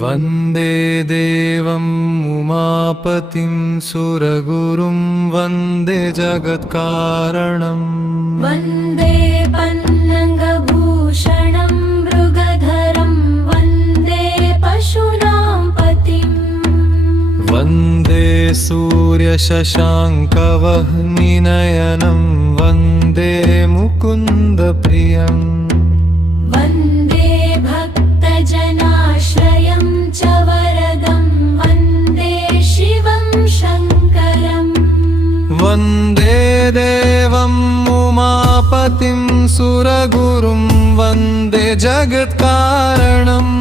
वन्दे देवम् उमापतिं सुरगुरुं वन्दे जगत्कारणम् वन्दे पन्नगभूषणं मृगधरं वन्दे पशूनां पतिम् वन्दे सूर्यशशाङ्कवह्निनयनं वन्दे मुकुन्दप्रियम् वन्दे भक्तजनाश्रयं च वरदं वन्दे शिवं शङ्करम् वन्दे देवम् उमापतिं सुरगुरुं वन्दे जगत्कारणम्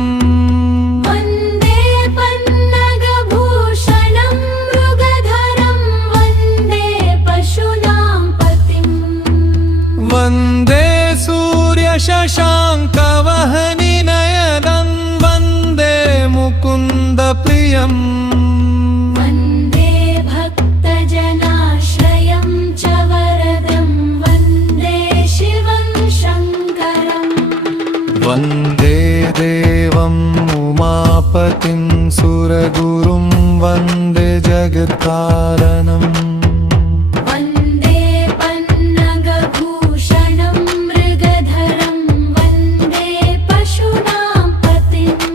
वन्दे पन्नगभूषणं मृगधरं वन्दे पशूनां पतिम् वन्दे सूर्यशशाङ्कवह्निनयनं वन्दे मुकुन्दप्रियम् वन्दे भक्तजनाश्रयं च वरदं वन्दे शिवं शङ्करम् वन्दे देवम् उमापतिं सुरगुरुं वन्दे जगत्कारणम् वन्दे पन्नगभूषणं मृगधरं वन्दे पशूनां पतिम्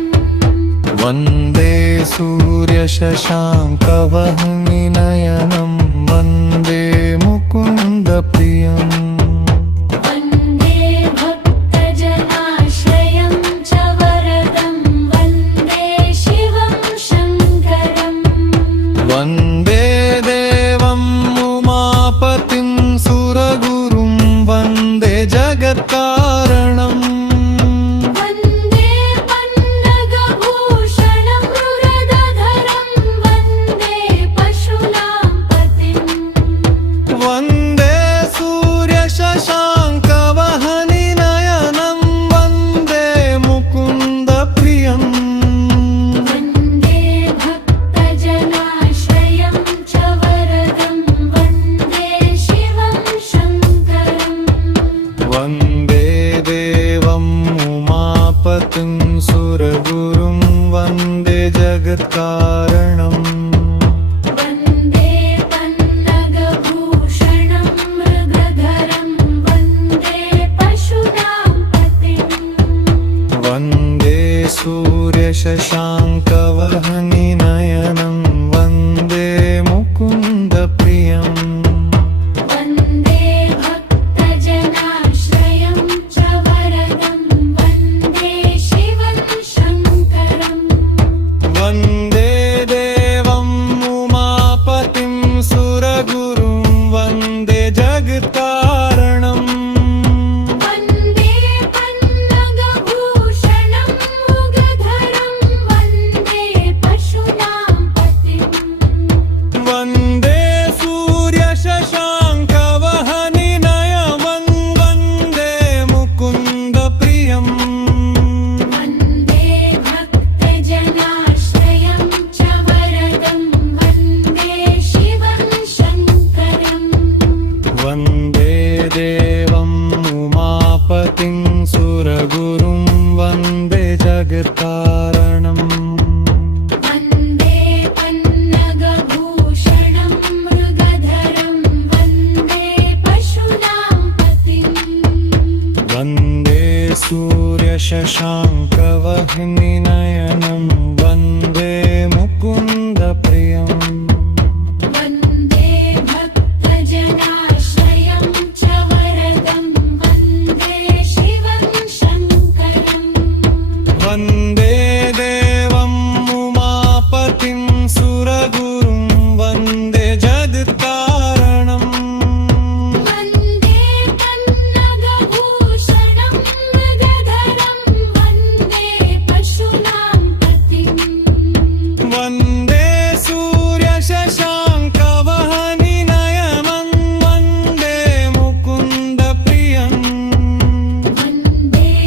वन्दे सूर्यशशाङ्कवह्निनयनं वन्दे मुकुन्दप्रियम् वन्दे भक्तजनाश्रयं च वरदं वन्दे शिवं शङ्करम् वन्दे देवम् उमापतिं सुरगुरुं वन्दे जगत्कारणम् वन्दे पन्नगभूषणं मृगधरं वन्दे पशूनां पतिम् वन्दे सूर्यशशाङ्कवह्निनयनं वन्दे मुकुन्दप्रियम् वन्दे भक्तजनाश्रयं च वरदं वन्दे शिवं शङ्करम् वन्दे देवम् उमापतिं सुरगुरुं वन्दे जगत्कारणम् वन्दे पन्नगभूषणं मृगधरं वन्दे पशूनां पतिम् वन्दे सूर्यशशाङ्कवह्निनयनं वन्दे मुकुन्दप्रियम् वन्दे भक्तजनाश्रयं च वरदं वन्दे शिवं शङ्करम् वन्दे देवम् उमापतिं सुरगुरुं वन्दे जगत्कारणम् वन्दे पन्नगभूषणं मृगधरं वन्दे पशूनां पतिम् वन्दे सूर्यशशाङ्कवह्निनयनं वन्दे मुकुन्दप्रियम् वन्दे भक्तजनाश्रयं च वरदं वन्दे शिवं शङ्करम् वन्दे देवम् उमापतिं सुरगुरुं वन्दे जगत्कारणम् वन्दे पन्नगभूषणं मृगधरं वन्दे पशूनां पतिम् वन्दे सूर्यशशाङ्कवह्निनयनं वन्दे मुकुन्दप्रियम् वन्दे भक्तजनाश्रयं च वरदं वन्दे शिवं शङ्करम् वन्दे देवम् उमापतिं सुरगुरुं वन्दे जगत्कारणम् वन्दे पन्नगभूषणं मृगधरं वन्दे पशूनां पतिम् वन्दे सूर्यशशाङ्कवह्निनयनं वन्दे मुकुन्दप्रियम् वन्दे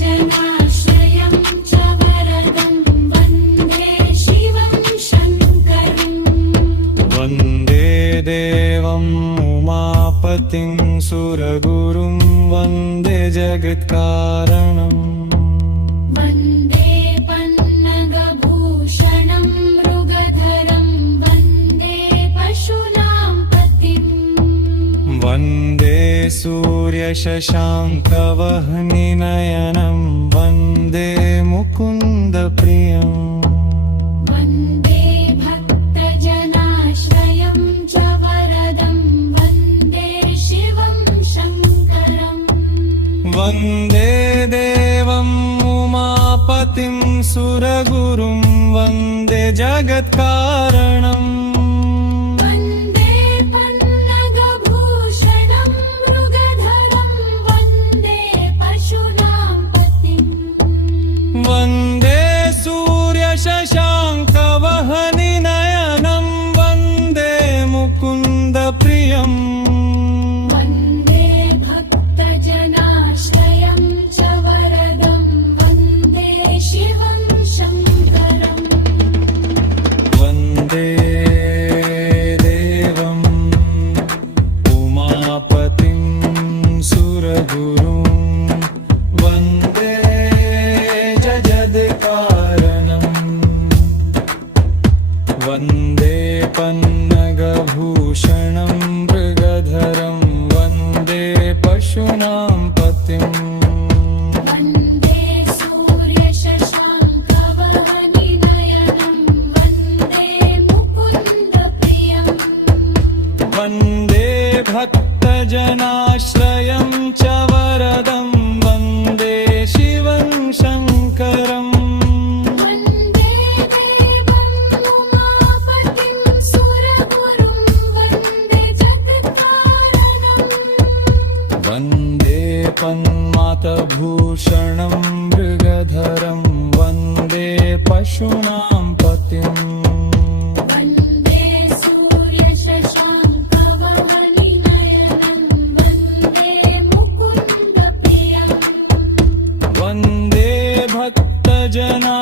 भक्तजनाश्रयं च वरदं वन्दे शिवं शङ्करम् वन्दे देवम् उमापतिं सुरगुरुं वन्दे जगत्कारणम् वन्दे पन्न वन्दे सूर्यशशाङ्कवह्निनयनं वन्दे मुकुन्दप्रियम् वन्दे भक्तजनाश्रयं च वरदं वन्दे शिवं शङ्करम् वन्दे देवम् उमापतिं सुरगुरुं वन्दे जगत्कारणम् वन्दे पन्नगभूषणं मृगधरं वन्दे पशूनां पतिम् वन्दे सूर्यशशाङ्कवह्निनयनं वन्दे मुकुन्दप्रियम् वन्दे भक्तजनाश्रयं च वरदं वन्दे शिवं शङ्करम् वन्दे देवम् उमापतिं सुरगुरुं वन्दे जगत्कारणम् वन्दे पन्नगभूषणं मृगधरं वन्दे पशूनां पतिम् वन्दे सूर्यशशाङ्कवह्निनयनं वन्दे मुकुन्दप्रियम् वन्दे भक्तजनाश्रयं च वरदं वन्दे शिवं शङ्करम् वन्दे देवम् उमापतिं सुरगुरुं वन्दे जगत्कारणम् वन्दे पन्मातभूषणं मृगधरं वन्दे पशूनां पतिम् वन्दे सूर्यशशाङ्कवह्निनयनं वन्दे मुकुन्दप्रियम् वन्दे भक्तजना